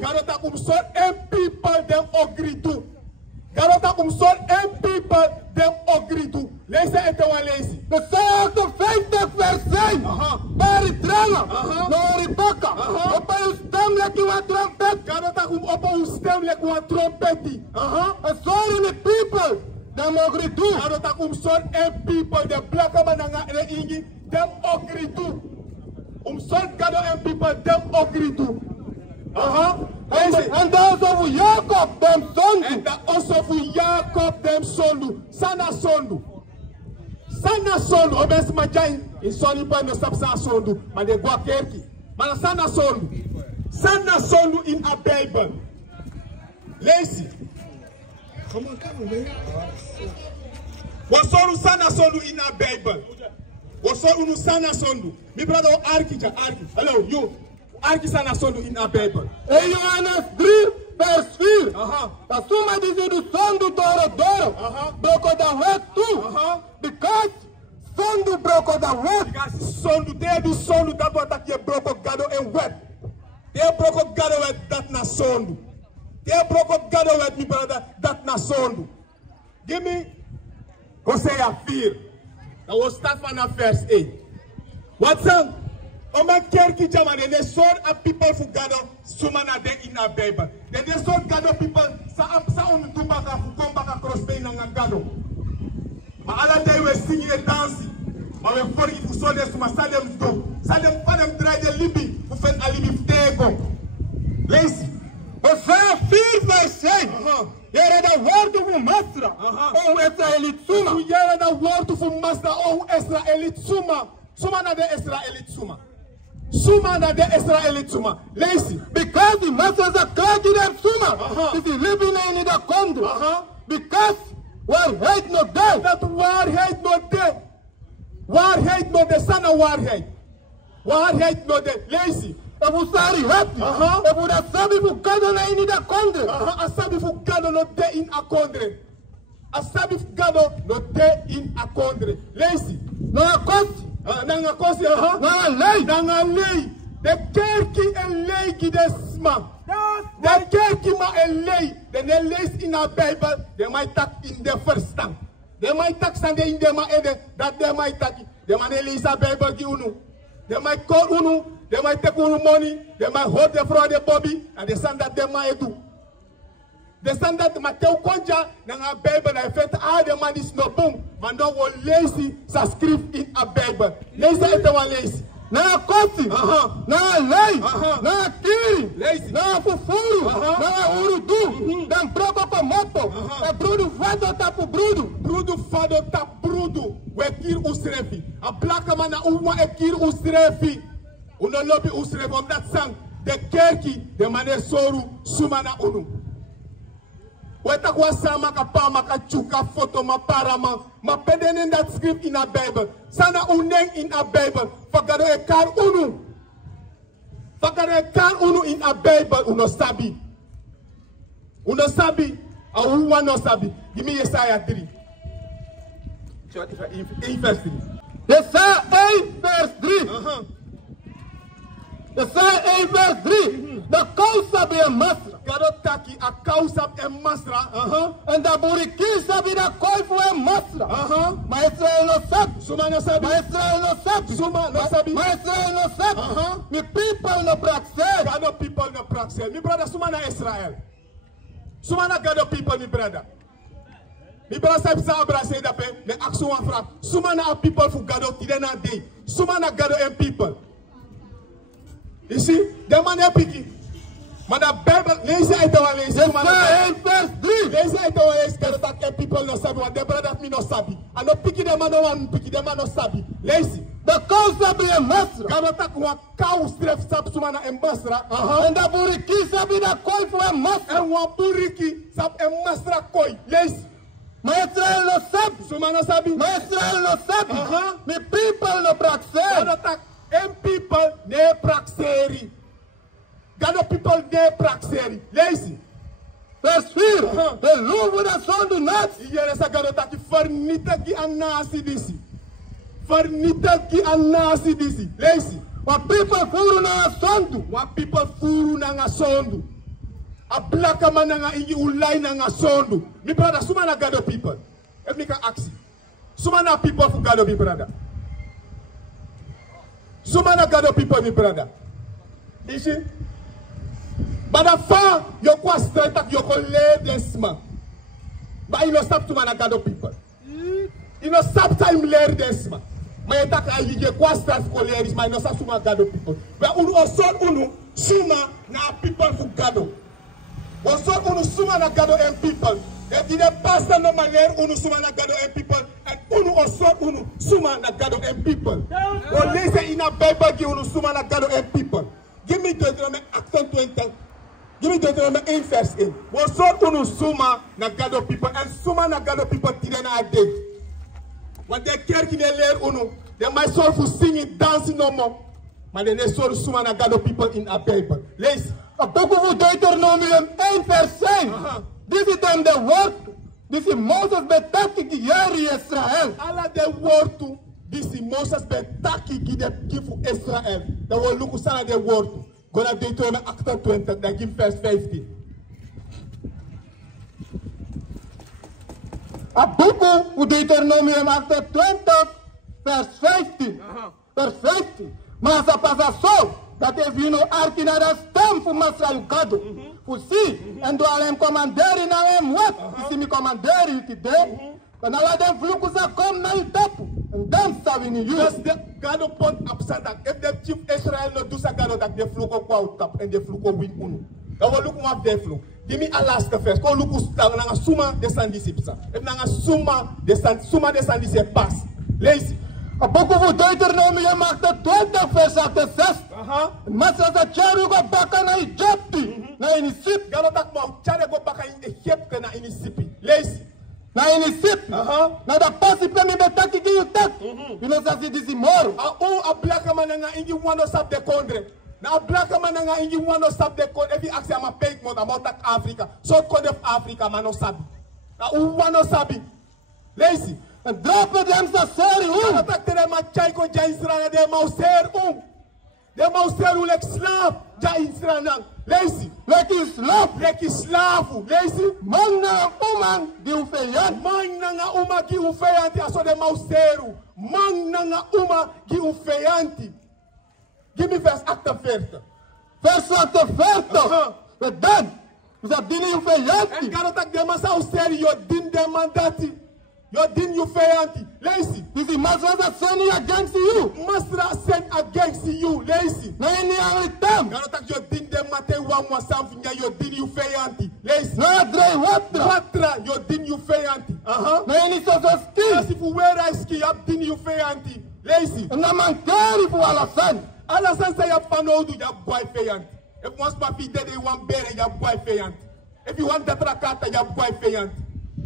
Garota kum son en people dem ogritu. Garota kum son en people dem ogritu. Lees ete wan lees. De Psalm 50 vers 1. Bari tranga. Lori Blaka. Opa uw stem lekker wat trompet. Garota kum opa uw stem lekker wat trompeti. En sorry met people. Dem ogritu. Garota kum son en people dem Blaka mananga ene ingi dem ogritu. Son gado en people dem ogritu. En dat is over Jacob dem zondu. En dat is over Jacob dem zondu. Sana zondu. Sana zondu. Obes majai. In soni pa no sapsa zondu. Maar de gwa kerki. Maar sana zondu. Sana zondu in a Bible. Lees. Come on, man. Wasoru sana zondu in a Bible. Wasoru sana zondu. Mi brother Arkija. Hello, you. Arki sana zondu in a Bible. En Johannes 3 vers 4. Dat suma dice do zondu doro. Broko da wet toe. Because zondu broko da wet. Because zondu de do zondu dat wat dat je broko gado en wet. De broko gado wet dat na zondu. De broko gado wet mi brother dat na zondu. Give me Hosea 4. Dat was start van vers 8. Wat dan? Oma kerki jamane de soort a people fu gado sumana de in a Bible. De soort gado people sa on tumbaka fu kombaka crossbane na gado. Ma ala day we sing e dansi. Ma we for it fu so de suma sadem do. Sadem padem dry de libi fu fen alibi tego. Lees. Hosea 4 vers 6. Jere da woord fu masra. O Israelit suma. Jere da woord fu masra o Israelit suma. Suma na de Israelit suma. Suma na de Israelit suma. Lees. Because the masses are cracking them suma. This is living in the country. Because waarheid no there. Dat waarheid no there. Waarheid no there. Sana waarheid. Waarheid no there. Lees. Ebu sari happy. Ebu da sabi fu gado na in the country. Asabi fu gado no there in a country. Asabi fu gado no there in a country. Lees. Na kosi. Nanga kosi, nanga lei. De kerki en lei gidesma. De kerki ma en lei. De ne lees in a Bible. De mij tak in de verstand. De mij tak sande in de ma ede. Dat de mij tak. De ma ne lees a Bible ki unu. De mij call unu. De mij take unu money. De mij hold de vrouw de Bobby. En de sand dat de mij edu. De standaard Mateo Konja na Bible na effect de man is no boom. Man don't want lazy sa script in a Bible. Lazy ete wan lazy. Na kosi. Na lei. Na kiri. Lazy. Na fufuru. Na urudu. Dan broko pa moto. E brudu fado tapu brudu. Brudu fado tap brudu. We kir usrefi. A Blaka man na uma e kir usrefi. Uno lobby usrefi om dat sang. De kerki de mane soru sumana unu. Weta kwa sama kapama kachuka foto maparama ma peden in that script in a Bible. Sana uneng in a Bible. Fakado e kar unu. Fakado e kar unu in a Bible. Uno sabi. Uno sabi. A uwa no sabi. Give me Isaiah 3. Verse 3. Isaiah 8 verse 3. Isaiah 8 verse 3. The causa be a masra. Garotaki a causa e masra. En da buriki sabi da koi fu e masra. Ma Israel no sabi. Suma no sabi. Ma Israel no sabi. Suma no sabi. Ma Israel no sabi. Mi people no praxer. Gado people no praxer. Mi brother suma na Israel. Suma na gado people mi brother. Mi brother sabi sa abrase da pe. Le action wan frap. Suma na people fu gado tide na day. Suma na gado en people. You see? The man e piki. Mada Bible, lazy itawa lazy. Verse 3. Lazy itawa lazy. That people no sabi. What the brother me no sabi. I no piki them man no one piki them man no sabi. Lazy. The causa be a masra. Gado tak wa cow stref sap sumana en masra. En da buriki sabi da koi fu e masra. En wa buriki sap en masra koi. Lazy. Ma Israel no sabi. Suma no sabi. Ma Israel no sabi. Mi people no praxer. Gado tak en people ne praxeri. Gado people ne praxeri. Lazy. Verse 4. De luvo da son do nat. Iere sa gado tak vernita ki anasi disi. Vernita ki anasi disi. Lazy. Wa people furu na sondu. Wa people furu na nga sondu. A Blaka man nga ingi ulay nga sondu. Mi brother, suma na gado people. If me can ask you. Suma na people who gado mi brother. Suma na gado people mi brother. You see? But the far you kwa straight up you can lay this man. But you know stop to man na gado people. You know stop time lay this man. My attack I you kwa straight for lay this man no stop to man gado people. But unu osol unu suma na people who gado. Osol unu suma na gado and people. If you don't pass the maler unu suma na gado and people and unu osol unu suma na gado and people. Or listen in a Bible give unu suma na gado and people. Give me Deuteronomy Acts 20. Give me Deuteronomy 8 verse 8. Osol unu suma na gado people and suma na gado people tire na ade. When they kerk in the leer unu, they might solve for singing, dancing no more. But they solve suma na gado people in a Bible. Listen. A boek of Deuteronomy 1 vers 6. Dit is dan de woord. Dit is Moses betaki die Jere Israël. Alla de woord toe. Dit is Moses betaki die voor Israël. Dat we lukken sana de woord toe. Go naar Deuteronomy 28, dan give vers 15. A boek of Deuteronomy 28 vers 15. Vers 15. Maar ze passa zo. Dat heeft je nou arki naar de stem voor Masrael Gado. Voor zie. En door hem commanderen naar hem wat. Zie me commanderen die de. Dan laat hem vloeken ze komen naar je tapu. En dan staan we in je. Dus de Gado pont absent. If de chief Israël no do sa Gado dat de vloeken kwam tap. En de vloeken win unu. Dan we lukken op de vloek. Give me a last vers. Kon lukken staan. Nanga suma de sandisipsa. If nanga suma de sandisip pas. Lees. A boek of Deuteronomy maakt het 20 vers 6. Maar ze zeggen, Tjari go baka na Egypte. Na Inisip. Galo tak mo, Tjari go baka in Egypte na Inisipi. Lees. Na Inisip. Na da pasi premi betaki ki you tek. You know sa si disi moro. A Blaka man nga ingi wano sap de kondre. Na a Blaka man nga ingi wano sap de kondre. Evi aksi ama peik mo, ama tak Afrika. South Kondre of Afrika man no sabi. Na u wano sabi. Lees. En droppen dem sa seri Galo tak tere ma chaiko ja Israël de mauser De mauser lek slaaf ja Israël. Lees. Leki slaafu. Lees. Man na uman di ufeyant. Man nga uma gi ufeyanti aso de mauseru. Man nga uma gi ufeyanti. Give me verse 48. Vers 48. But then, we have dini ufeyanti. En galo tak de masa useri yo din de mandati. Yo din ufeyanti. Lees. This is Masra sending against you. Masra send against you. Lees. Na ini anglitam. Galo tak yo din de mate wa mwa samfinya yo din ufeyanti. Lees. Na drei watra. Watra yo din ufeyanti. Na ini sososki. As if wera iski yap din ufeyanti. Lees. Na mankeri fu alasan. Alasan say yap panodu yap boy feyanti. If once my feet dead, they want better, yap boy feyanti. If you want tetrakata, yap boy feyanti.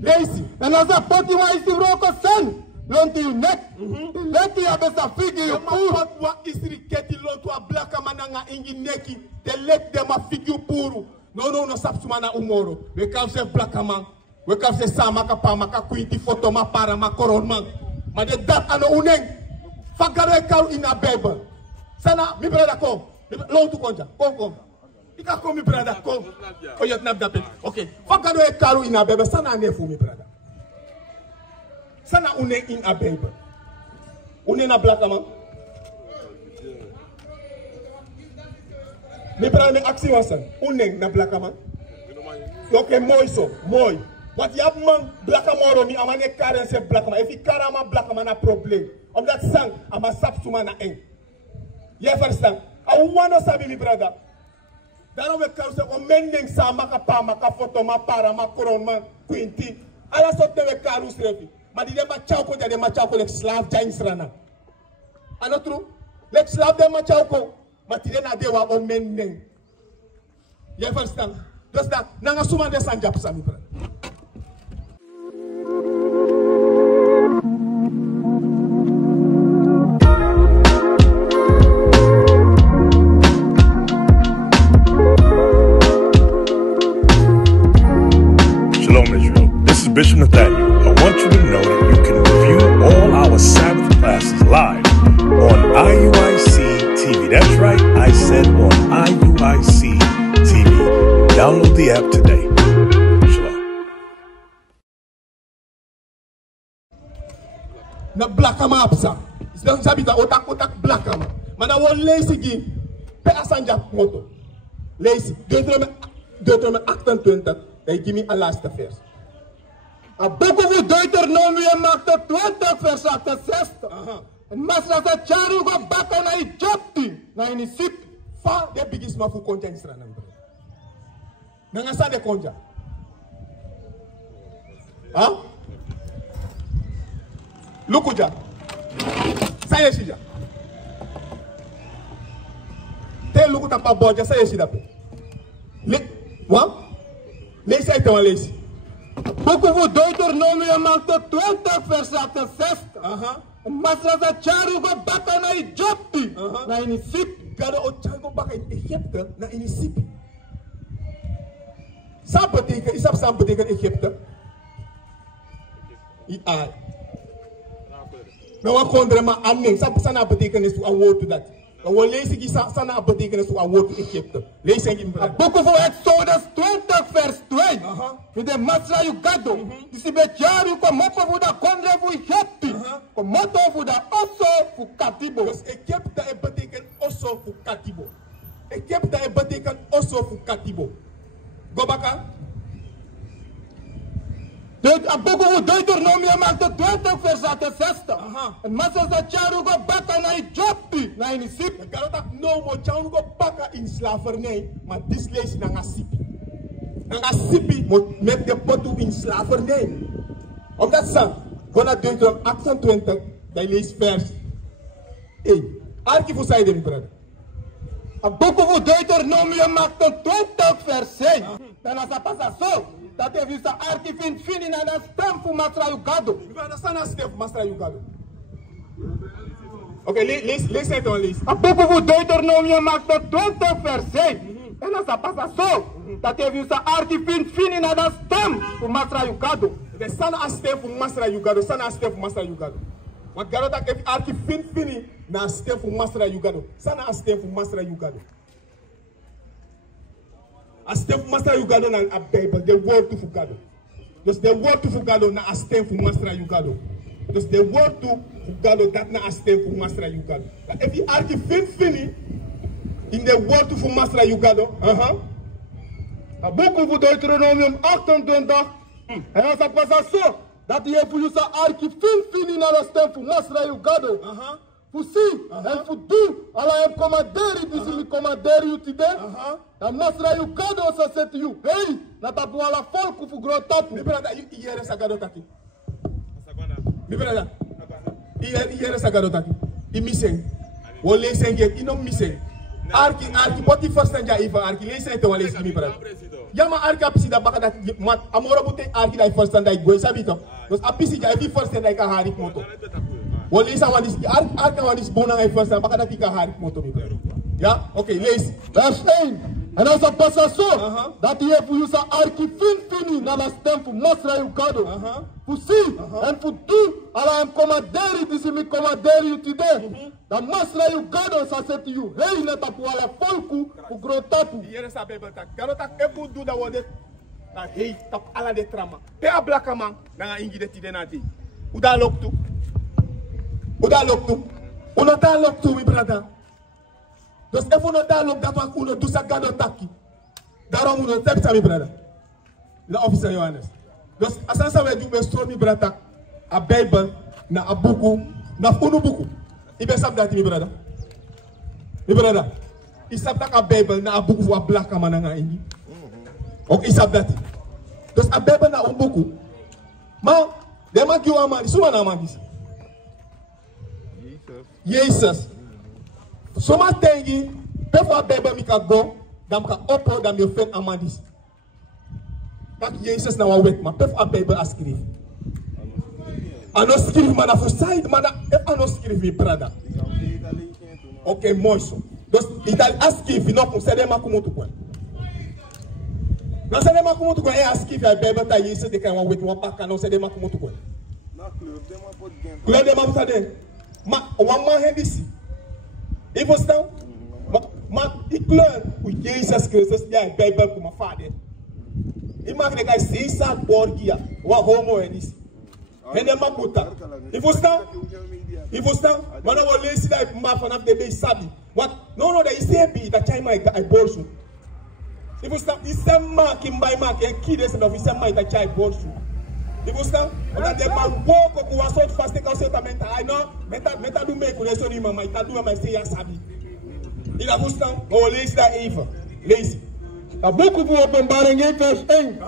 Lazy. En als dat potje waar is die roken zijn, loont je nek. Leki ya besa figi je poer. Maar wat is er keti loont wa Blaka mananga ingi neki. De lek de ma figi puru. No sapsumana umoro. We kan se Blaka man. We kan se samaka pa maka kuiti foto ma para ma koron man. Maar de dat ano uneng. Fagaro e karu in a Bible. Sana mi brada kom. Loont u konja. Kom. Ika kom mi brada kom. Oh yet nap dapet. Okay. Fagaro e karu in a Bible. Sana nefu mi brada. Sana une in a Bible. Une na Blaka man. Mi brada me aksi wasan. Une na Blaka man. Okay, mooi so. Mooi. Wat je hebt man Blaka moro mi amane karen se Blaka man. If you kara ma Blaka man a problem. Om dat sang ama sap suma na eng. You understand? I want to sabi mi brada. Daarom we kan zeggen, mending sa maka pa, maka foto, ma para, ma koron, ma kwinti. Alla sotte we karu srefi. Maar die ma chauko, die ma chauko lek slaaf jains rana. Ano true? Lek slaaf de ma chauko, maar die na dewa o mending. You understand? Dus dat, nanga suma de sanjap sa mi brada. Bishop Nathaniel, I want you to know that you can review all our Sabbath classes live on IUIC TV. That's right, I said on IUIC TV. Download the app today. Shalom. Na Blaka ma apsa. Isdan sabita otak Blaka ma. Mana wo lazy gi pe asanja moto. Lazy. Deuteronomy 28, they give me a last verse. A boek of Deuteronomium maakt 20 vers 68. En masra sa charu go baka na Egypte, na inisip. Fa de bigis ma fu konja Israel. Nanga sa de konja. Ha? Lukuja. Saya shija. Te lukuta pa boja saya shida pe. Wat? Lees uit dan lees. Boek of Deuteronomium maakt 20 vers 68. Masra sa charu go baka na Egypte, na inisip. Gado o charu baka in Egypte, na inisip. Sa betekent, isap sa betekent Egypte? I-ai. Nou wat kondre ma aning, sa na betekenis to a word to that. We lezen die sana betekenis to a word to Egypte. Lees in a boek of Exodus 20 vers 2. In de Masra Yugado. Disi bejaru ko mopo fu da kondre fu Egypte. Ko moto fu da osso fu katibo. Dus Egypte betekent osso fu katibo. Egypte betekent osso fu katibo. Go baka. A boek of Deuteronomium maakt 20 vers 68. En massa sa charu go baka na Egypte, na inisip. Ik kan ook no mo charu go baka in slavernij, maar dit lees na ngasipi. Na ngasipi met de potu in slavernij. Omdat sa, go na Deuteronomium 28, dat lees vers 1. Arki fu saide mi brother. A boek of Deuteronomium maakt 20 vers 1. Dan as a passa so. Dat heeft u zijn archivin vinden aan de stem voor Masra Yugado. We gaan staan aan de stem voor Masra Yugado. Oké, lees het dan, lees. A boek of Deuteronomium maakt 20 vers 1. En als dat past zo, dat heeft u zijn archivin vinden aan de stem voor Masra Yugado. We staan aan de stem voor Masra Yugado, staan aan de stem voor Masra Yugado. Want Garot heeft archivin vinden aan de stem voor Masra Yugado, staan aan de stem voor Masra Yugado. A stem voor Masra Yugado na a Bible, the word to Fugado. Dus the word to Fugado na a stem voor Masra Yugado. Dus the word to Fugado dat na a stem voor Masra Yugado. If you argue fini in the word to Masra Yugado, a boek of Deuteronomium 28. En als dat was zo, dat hij heeft u zijn archie fini naar de stem voor Masra Yugado. Voor zie, en voor doen, alla hem commanderen, die ze me commanderen u today. Dan Masra Yugado sa zet u, hey, na tapu ala volk voor groot tapu. Mi brada, iere sagado taki. Mi brada, iere sagado taki. I missing. Wole senge, ino missing. Arki, poti first anja ifa arki, lezen te wale mi brada. Yama arki apisi da baka dat mat, amora bute arki da first anja igwe sabito. Dus apisi ja evi first anja ika harik moto. Wole isa wanis, arki wanis bona ngai first anja baka dat ika harik moto mi brada. Ja, oké, lees. Vers 1. En als dat past zo, dat hij heeft u zijn archie fini naar de stem voor Masra Yugado. Voor zie, en voor doen, alla hem commanderen, die ze me commanderen u today. Dan Masra Yugado sa zet u, hey, net op alle volku, voor groot tapu. Hier sa Bijbel tak. Garotak ebu do da wode. Na hey, tap ala de trama. Pe a Blaka man, na ingi de tide na di. Uda lok tu. Uda lok tu. Unota lok tu, mi brada. Dus if we not dialogue dat we kunnen doen, dat taki. Daarom moeten we het mi brada. De officer Johannes. Dus als we doen, we stroom mi brada. A Bijbel, na a buku, na unu buku. Ik ben sap dat mi brada. Mi brada. Ik sap dat a Bijbel, na a buku voor a Blaka man nga ingi. Ook ik sap dat. Dus a Bijbel na un buku. Maar de man kiwa man, suma na man gisi. Jezus. Soma tengi, pefa bebe mi ka go, dam ka opo dam yo fen amandis. Dat Jezus na wa wet ma, pefa bebe a skrif. Ano skrif mana fu side mana, if ano skrif mi brada. Ok, mooi zo. Dus ital a skrif no kun sede ma kumutu kwa. Na sede ma kumutu kwa a skrif ya bebe ta Jezus de kan wa wet wa baka no sede ma kumutu kwa. Kleur de ma butade. Ma wa ma hendisi. E você não? Mas e claro, o Jesus Cristo é a Bíblia como fala. Imagine que se sa borgia, o homo é isso. Ele makuta. Il faut ça. Il faut ça. Mana o lesi da mapa na bebê sabe. What? No, there is be that time I bolso. Il faut ça. Isso marque by marque é que desse não isso mais da chai bolso. Il faut ça. On a des man pouco com a sorte faz que você também tá. I know. Meta do meio com isso de mamãe tá do mais se já sabe. Il a vous ça. O lesi da Eva. Lesi. A book of Openbaring 1 vers 1.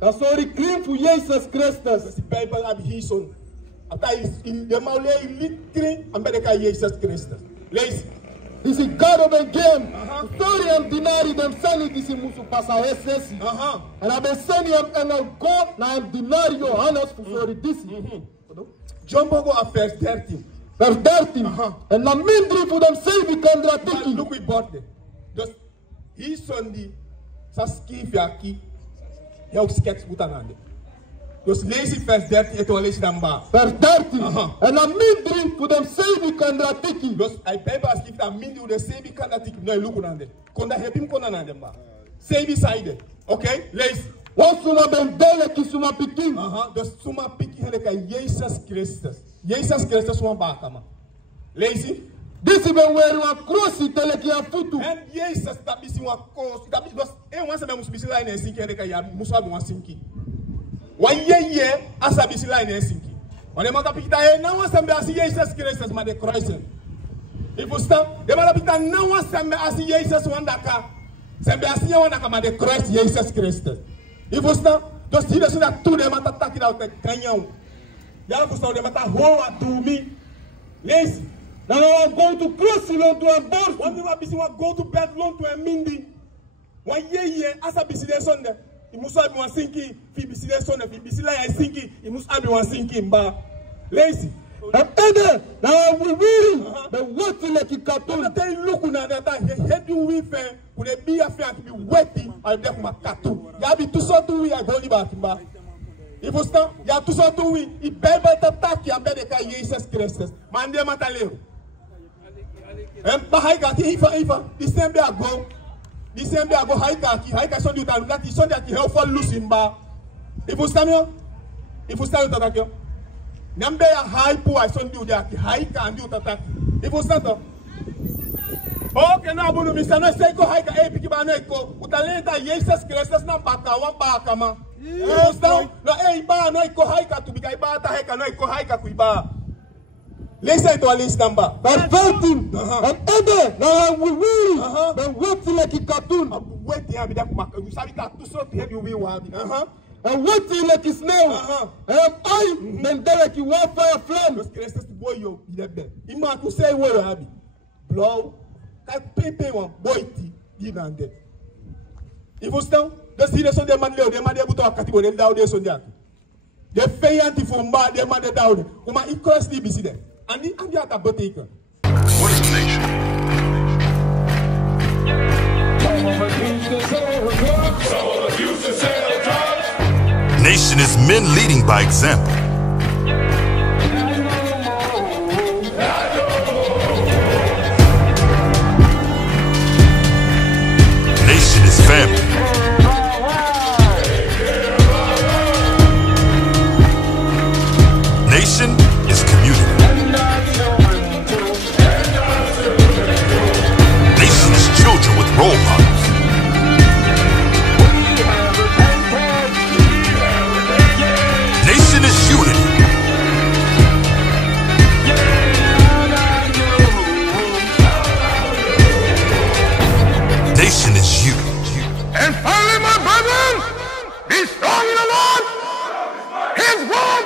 Dat is een reclaim voor Jezus Christus. De Bijbel heb hier zo'n. De maule littering en bij de Jezus Christus. Lees. This is God of a game. Story and dinari them sani disi musu pasa SS. En abe sani en el go na en dinari Johannes voor sorry disi. John Bogo a vers 13. Vers 13. En na mindri voor them save kandra tiki. Look we bought them. Dus hier zo'n die. Saskif aqui é o que se quer disputar nada. Dus lees vers 13 et lees dan ba. Vers 13. En na mindri voor them save kandra tiki. Dus hij Bijbel schrijft dat mindri voor de save kandra tiki. Nee, look nande. Konda hebim konda nande ba. Save side. Okay? Lees. Wat suma ben dele ki suma pikin. Dus suma pikin hele ka Jezus Christus. Jezus Christus suma ba kama. Lees. Disse ben weer uma cross tele ki a futu. En Jezus tabisi uma cross. Tabisi was wansa be musbisi la ina sinki hele ka ya musa be sinki. Wa yeye asabisi la ina sinki. Wale maka pikita na wansa be asi Jezus Christus ma de cross. Il faut ça. De mala pikita na wansa be asi Jezus wandaka. Sembe asi wandaka ma de cross Jezus Christus. Il faut ça. Donc si le sona tout de mata taki da te kanyan. Ya ko so de mata ho atumi. Lazy. Now I go to cross long to a board. One never busy one go to bed long to a mindi. One year as a busy day Sunday. He must have one sinking. If he busy day Sunday, if he busy like sinking, he must have one sinking. But lazy. I'm there. Now I will read. But what is like a cartoon? I tell you, look on that. Head you with could be a fair to be wetting. I'm there for my cartoon. You be too so to we are going back. Il faut ça. Il y a tout ça tout oui. Il peut pas attaquer en bas de cas Jésus Christ. Mandé mataleo. Haika ifa December ago haika so do that is so that he help for losing ba if you stand attack nambe ya hype I so do that haika and do attack if you stand okay na bunu misana say go haika piki ba no ko utalenta Jesus Christ na baka ma you stand no ba no ko haika to bikai ba ta haika no ko haika ku ba. Listen to a list number. But 13. And Ede, now I will read. But wait like a cartoon. Wait here, you sabi that too so to you will have. And wait like a snail. And I, then there like you want fire flame. Those Christus boy you be Ima to say where you have blow. That pepe one boy tea, give and dead. If you stand, the serious on the man leo, the man able to a category down there so that. The fayanti from bad, the man down. Kuma equals the busy there. And the other bottle. What is the nation? Nation is men leading by example. Nation is family. Nation is community. Nation is children with role models. Nation is unity. Nation is you. And finally, my brethren, be strong in the Lord. His word